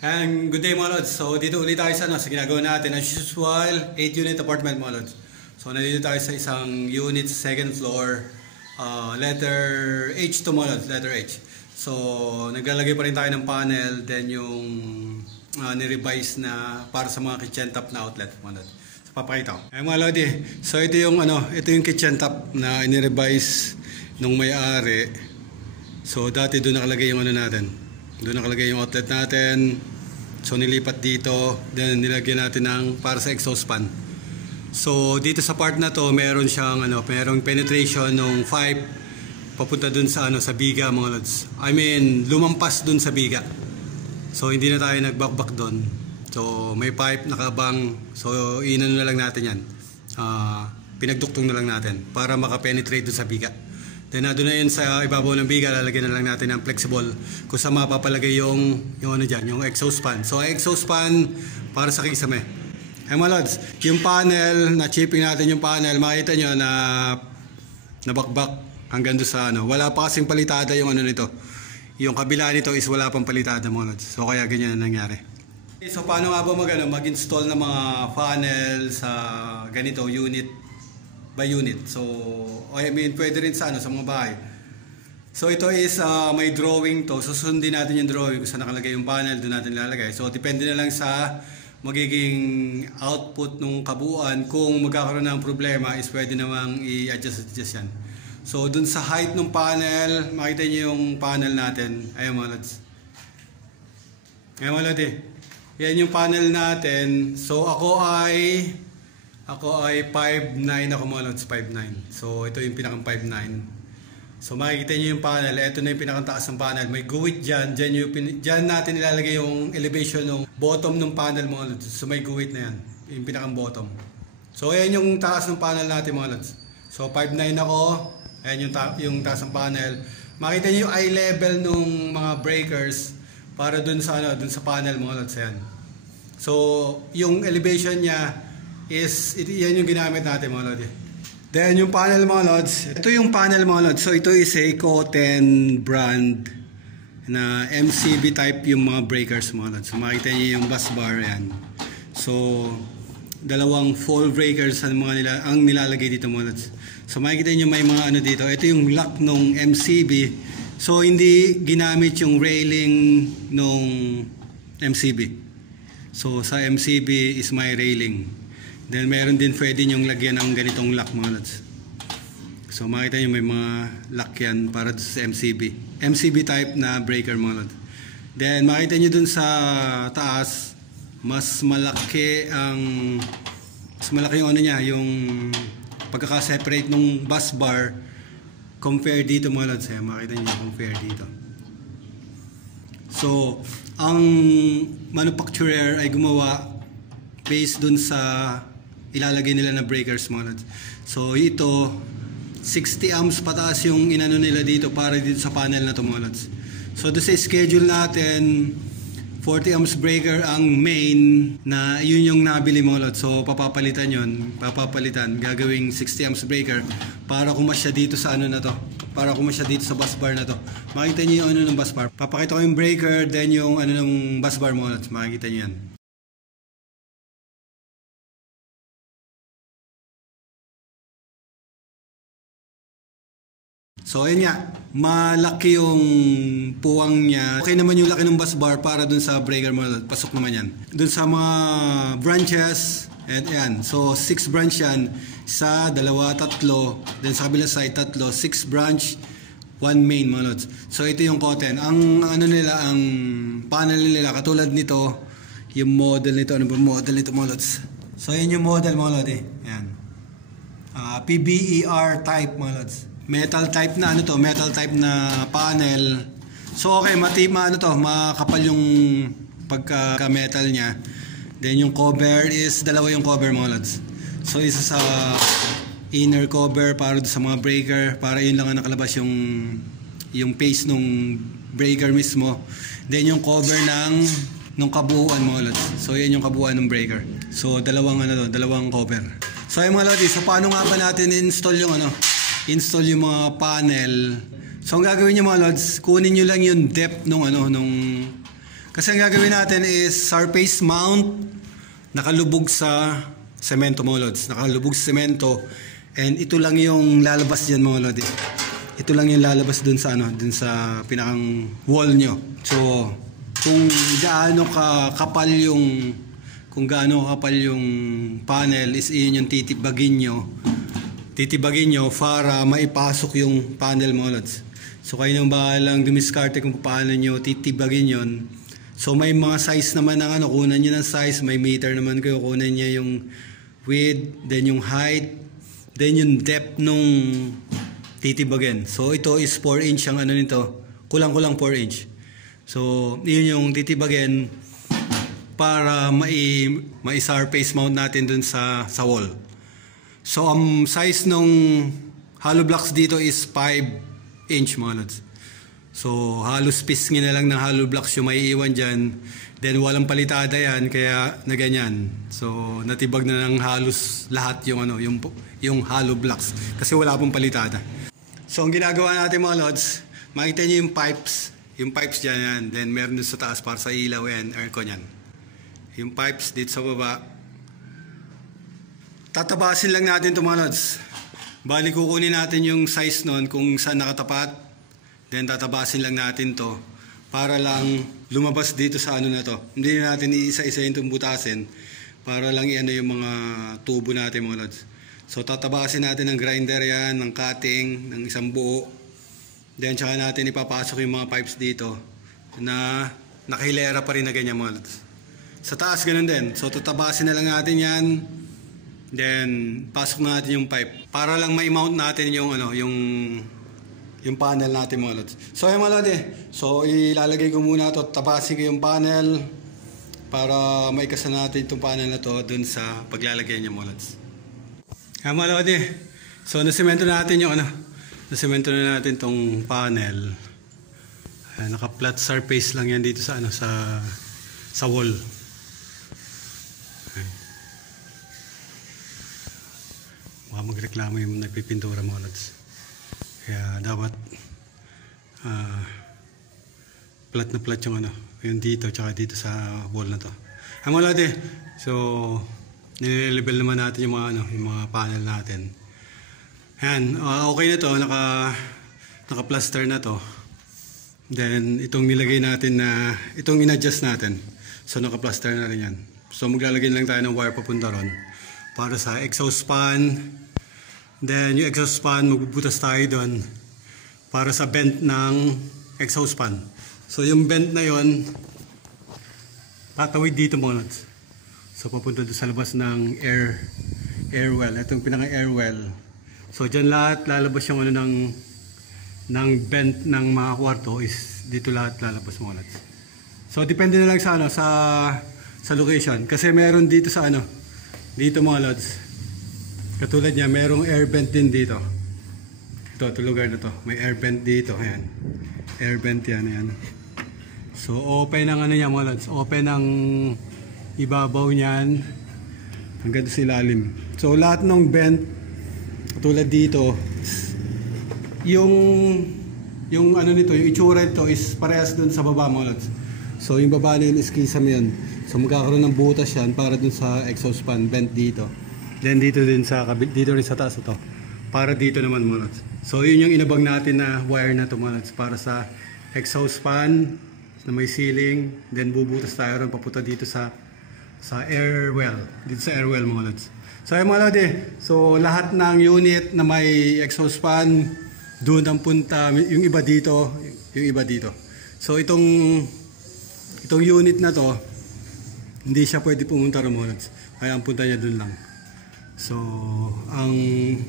And good day mga lods. So dito ulit tayo sa ginagawa natin as usual, 8 unit apartment mga lods. So nandito tayo sa isang unit sa second floor, letter H to mga lods, letter H. So naglalagay pa rin tayo ng panel, then yung nirevise na para sa mga kitchen top na outlet mga lods. So papakita ko. Ay mga lodi, so ito yung kitchen top na inirevise nung may-ari. So dati doon nakalagay yung natin. Doon nakalagay yung outlet natin. So nilipat dito, then nilagyan natin ng para sa exhaust fan. So dito sa part na to, meron siyang merong penetration ng pipe papunta dun sa sa biga mga lods. I mean, lumampas dun sa biga. So hindi na tayo nagbakbak doon. So may pipe nakabang. So inano na lang natin 'yan. Pinagduktong na lang natin para makapenetrate dun sa biga. Then doon na yun sa ibabaw ng biga, lalagyan na lang natin ng flexible kung saan mapapalagay yung yung exhaust fan. So exhaust fan para sa kisame. Hey mga lods, yung panel, na-chipping natin yung panel, makita nyo na nabakbak hanggang doon sa wala pa kasing palitada yung nito. Yung kabila nito is wala pang palitada mga lods. So kaya ganyan na nangyari. So paano nga ba mag-install ng mga funnel sa ganito unit by unit? So I mean pwede rin sa sa mga bahay. So ito is may drawing to. So sundin natin yung drawing kung saan nakalagay yung panel, doon natin ilalagay. So depende na lang sa magiging output ng kabuuan. Kung magkakaroon ng problema is pwede namang i-adjust yan. So dun sa height ng panel, makita niyo yung panel natin. Ayan mga lods. Ayan mga lods. Yan yung panel natin. So ako ay 5'9" ako mga lods, 5'9". So ito yung pinakang 5'9". So makikita nyo yung panel. Ito na yung pinakang taas ng panel. May guwit dyan. Dyan natin ilalagay yung elevation ng bottom ng panel mga lods. So may guwit na yan. Yung pinakang bottom. So ayan yung taas ng panel natin mga lods. So 5'9" ako. Ayan yung taas ng panel. Makita nyo yung eye level ng mga breakers para dun sa panel mga lods. Ayan. So yung elevation niya is yan yung ginamit natin mga lods. Then yung panel mga lods, ito yung panel mga lods. So ito is a Coten brand na MCB type yung mga breakers mga lods. So makita niyo yung bus bar yan. So dalawang fall breakers ang nilalagay dito mga lods. So makikita niyo may mga dito. Ito yung lock nung MCB. So hindi ginamit yung railing nung MCB. So sa MCB is may railing. Then meron din pwede nyong lagyan ng ganitong lock mga lods. So makita nyo may mga lock yan para sa MCB. MCB type na breaker mga lods. Then makita nyo dun sa taas, mas malaki yung niya, yung pagkaka-separate ng bus bar compare dito mga lods. Makita nyo compare dito. So ang manufacturer ay gumawa based dun sa ilalagay nila na breakers mga lods. So ito 60 amps pataas yung inano nila dito para dito sa panel na to mga lods. So doon sa schedule natin 40 amps breaker ang main na yun yung nabili mga lods. So papapalitan gagawing 60 amps breaker para kumasya dito sa na to. Para kumasya dito sa bus bar na to. Makita niyo yung ng bus bar. Papakita ko yung breaker then yung ng bus bar mga lods. Makikita niyo yan. So ayun nga, malaki yung puwang niya. Okay naman yung laki ng bus bar para dun sa breaker mo. Pasok naman yan. Dun sa mga branches, ayan. So 6 branch yan. Isa, dalawa, tatlo. Then sa kabila side, tatlo. 6 branch, 1 main mga lods. So ito yung Coten. Ang ang panel nila, katulad nito, yung model nito. Ano ba model nito mga lods? So yun yung model mga lods Ayan. PBER type mga lods. Metal type na metal type na panel. So okay, makapal yung pagka-metal niya. Then yung cover is dalawa yung cover mga lods. So isa sa inner cover para sa mga breaker, para yun lang ang nakalabas yung face nung breaker mismo. Then yung cover ng kabuuan mga lods. So yan yung kabuuan ng breaker. So dalawang cover. So yung mga lods, so paano nga ba natin install yung install yung mga panel? So ang gagawin nyo mga lods, kunin nyo lang yung depth nung Kasi ang gagawin natin is surface mount nakalubog sa semento mga lods. Nakalubog sa semento. And ito lang yung lalabas diyan mga lods. Ito lang yung lalabas dun sa dun sa pinakang wall nyo. So, kung gaano kakapal yung panel is iyon yung titibagin nyo para maipasok yung panel mga lods. So kayo nang bahalang dumiskarte kung paano nyo titibagin yon. So may mga size naman ng kunan nyo ng size, may meter naman kayo, kunan nyo yung width, then yung height, then yung depth nung titibagin. So ito is 4 inch ang nito, kulang-kulang 4 inch. So yun yung titibagin para mai-surface mount natin dun sa wall. So ang size nung hollow blocks dito is 5 inch mga lods. So halos pisngin na lang ng hollow blocks yung may iwan dyan. Then walang palitada yan kaya na ganyan. So natibag na ng halos lahat yung yung hollow blocks kasi wala pong palitada. So ang ginagawa natin mga lods, makita nyo yung pipes. Yung pipes dyan yan. Then meron dun sa taas para sa ilaw yan, aircon yan. Yung pipes dito sa baba. Tatabasin lang natin ito mga lods. Bali kukunin natin yung size nun kung saan nakatapat. Then tatabasin lang natin to para lang lumabas dito sa na to. Hindi natin iisa-isa yung butasin para lang yung mga tubo natin mga lods. So tatabasin natin ng grinder yan, ng cutting, ng isang buo. Then tsaka natin ipapasok yung mga pipes dito na nakahilera pa rin na ganyan mga lods. Sa taas ganun din. So tatabasin na lang natin yan. Then pasok na natin yung pipe para lang ma-mount natin yung yung panel natin mga lods. So yung mga lods so ilalagay ko muna to, tabasin ko yung panel para maikasa natin itong panel na to dun sa paglalagay niya mga lods. Mga lods so nasemento natin yung nasemento na natin tong panel. Naka flat surface lang yan dito sa sa wall. Baka magreklamo yung nagpipintura mga lods. Kaya dapat flat na flat yung dito tsaka dito sa wall na to. Ang mga lods so nile-level naman natin yung mga panel natin. Ayan, okay na to, naka-plaster na to. Then itong nilagay natin na itong in-adjust natin. So naka-plaster na rin yan. So maglalagay lang tayo ng wire papunta ron para sa exhaust fan. Then yung exhaust fan magbubutas tayo doon para sa vent ng exhaust fan. So yung vent na yon tatawid dito mga lods. So papunta doon sa labas ng air well. Ito yung pinaka air well. So dyan lahat lalabas yung ng vent ng mga kwarto is dito lahat lalabas mga lods. So depende na lang sa sa location kasi meron dito sa dito mga lods. Katulad niya, merong air vent din dito. Ito lugar na to. May air vent dito. Ayan. Air vent yan. Ayan. So, open ang niya mga lods. Open ang ibabaw niyan hanggang sa ilalim. So, lahat ng vent, katulad dito, yung nito, yung itsura ito is parehas dun sa baba mga lods. So, yung baba na yun is kisame yun. So, magkakaroon ng butas yan para dun sa exhaust fan vent dito. Then dito din dito rin sa taas ito. Para dito naman mga lods. So yun yung inabang natin na wire na ito mga lods para sa exhaust fan na may ceiling. Then bubutas tayo rin papunta dito sa air well. Dito sa air well mga lods. So yung mga lods so lahat ng unit na may exhaust fan doon ang punta, yung iba dito, yung iba dito. So itong unit na to hindi siya pwede pumunta rin mga lods. Kaya ang punta niya doon lang. So, ang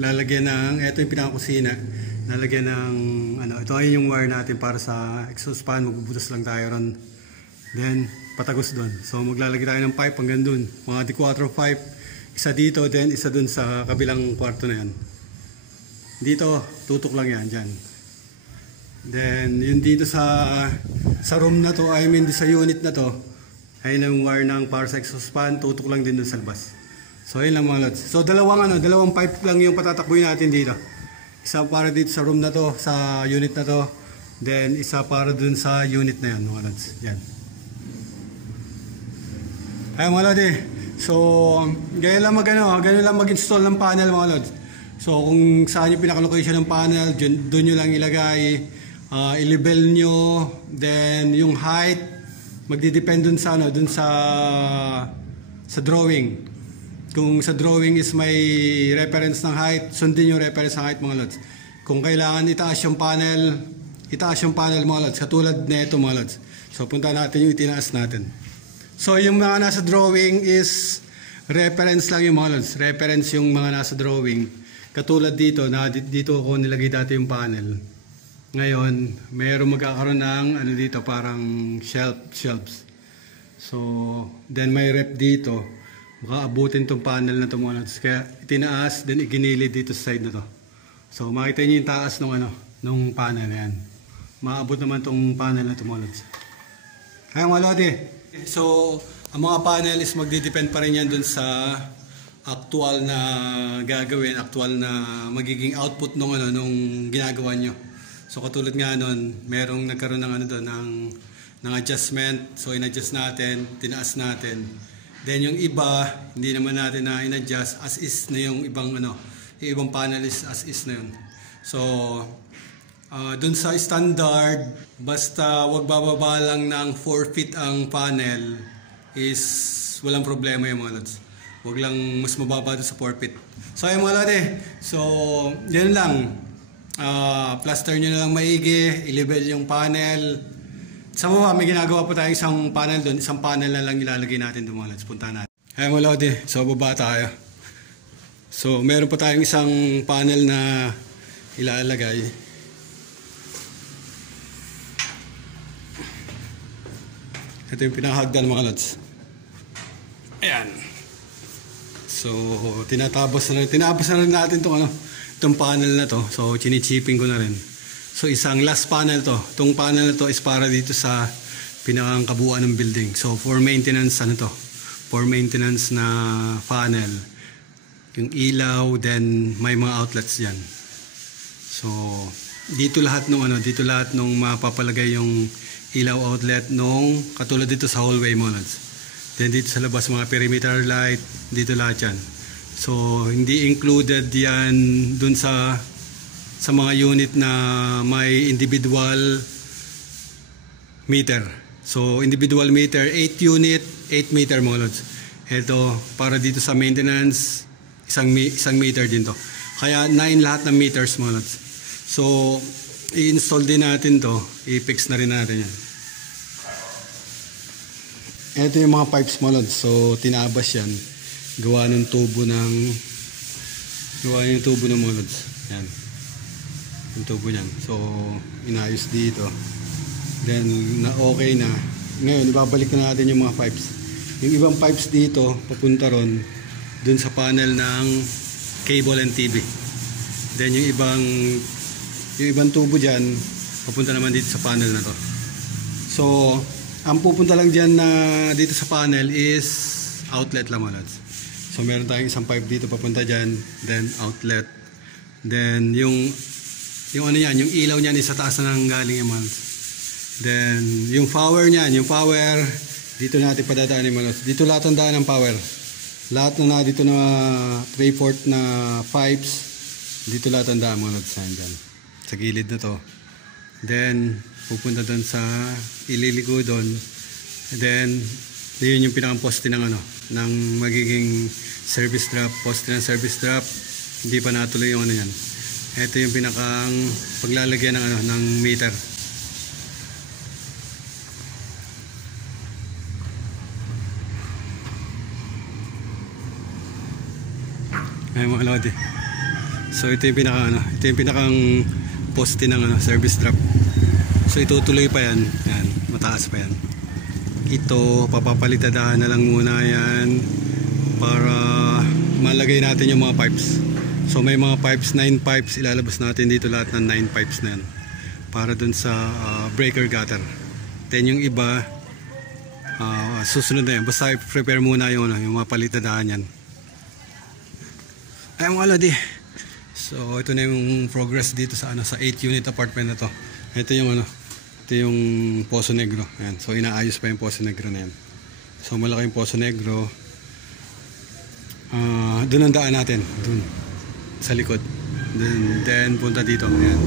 lalagyan ng, ito yung pinakakusina, lalagyan ng, ito ay yung wire natin para sa exhaust fan, magbubutas lang tayo ron. Then, patagos doon. So, maglalagay tayo ng pipe hanggang doon. Mga D4 pipe, isa dito, then isa doon sa kabilang kwarto na yan. Dito, tutok lang yan, dyan. Then, yun dito sa room na to, I mean, sa unit na to, ay yung wire ng para sa exhaust fan, tutok lang din doon sa labas. So ayun lang mga lods. So dalawang pipe lang yung patatakbuhin natin dito. Isa para dito sa room na to, sa unit na to. Then isa para dun sa unit na yan mga lods. Yan. Ay mga lodi, so ganyan lang mag-install ng panel mga lods. So kung saan yung pinaka-location ng panel, doon nyo lang ilagay, i-level nyo, then yung height, magdidepend dun sa, dun sa drawing. Kung sa drawing is may reference ng height, sundin yung reference ng height mga lods. Kung kailangan itaas yung panel mga lods, katulad nito mga lods. So punta natin yung itinaas natin. So yung mga nasa drawing is reference lang yung mga lods. Reference yung mga nasa drawing. Katulad dito, dito ako nilagay dati yung panel. Ngayon, mayroong magkakaroon ng dito, parang shelves. So, then may rep dito. Makaabutin tong panel na ito mga lods. Kaya itinaas, then iginilid dito sa side na to. So, makita nyo yung taas nung panel na yan. Maabot naman tong panel na ito mga lods. Kaya mga lodi. So, ang mga panel is magdidepend pa rin yan dun sa actual na gagawin, actual na magiging output nung ginagawa nyo. So, katulad nga nun, merong nagkaroon ng ng adjustment. So, in-adjust natin, tinaas natin. Then, yung iba, hindi naman natin na in-adjust, as is na yung ibang yung ibang panel is as is na yun. So, dun sa standard, basta wag bababa lang ng 4 feet ang panel is walang problema yung mga lods. Wag lang mas mababa doon sa 4 feet. So ayun mga lods so yan lang. Plaster nyo na lang maigi, i-level yung panel. Sa baba may ginagawa pa tayo isang panel doon, isang panel na lang ilalagay natin doon mga lods. Punta natin. Ayun mga lods so baba tayo. So meron pa tayong isang panel na ilalagay. Ito yung pinakahagdan mga lods. Ayan. So, tinabas na rin natin itong panel na to. So, chinichipping ko na rin. So, isang last panel to. Itong panel na to is para dito sa pinakang kabuuan ng building. So, for maintenance for maintenance na panel. Yung ilaw, then may mga outlets dyan. So, dito lahat nung mapapalagay yung ilaw outlet nung katulad dito sa hallway mo lods. Then dito sa labas mga perimeter light, dito lahat yan. So hindi included yan dun sa mga unit na may individual meter. So individual meter 8 unit, 8 meter mga lods. Ito para dito sa maintenance isang meter din to. Kaya 9 lahat ng meters mga lods. So i-install din natin to, i-fix na rin natin yan. Ito yung mga pipes mo lods. So tinabas yan. Gawa ng tubo ng mga lods. Yan. Yung tubo yan. So inayos dito. Then na okay na. Ngayon ibabalik na natin yung mga pipes. Yung ibang pipes dito papunta ron dun sa panel ng cable and TV. Then yung ibang tubo dyan papunta naman dito sa panel na to. So ang pupunta lang dyan na dito sa panel is outlet lang mga lods. So meron tayong isang pipe dito papunta dyan, then outlet. Then yung yung ilaw niyan is sa taas na nang galing yung mga lods. Then yung power niyan, dito natin padadaanin mga lods. Dito lahat ang daan ng power. Lahat na dito na 3/4 na pipes, dito lahat ang daan mga lods dyan. Sa gilid na to. Then pupunta doon sa ililigo doon. Then yun yung pinakang poste ng ng magiging service drop, poste ng service drop. Hindi pa natuloy yung yan. Ito yung pinakang paglalagyan ng meter. Ay mga lodi. So ito yung pinakang poste ng service drop. So itutuloy pa yan. Yan, mataas pa yan. Ito, papapalitadahan na lang muna yan para malagay natin yung mga pipes. So may mga pipes, 9 pipes, ilalabas natin dito lahat ng 9 pipes na yan para dun sa breaker gutter. Then yung iba susunod na yan. Basta prepare muna yung mga palitadahan yan. Ay mga lodi. So ito na yung progress dito sa 8 unit apartment na to. Ito yung Ito yung Poso Negro. Ayan. So inaayos pa yung Poso Negro na yan. So malaking Poso Negro. Doon ang daan natin, doon sa likod. Then punta dito. Ayan.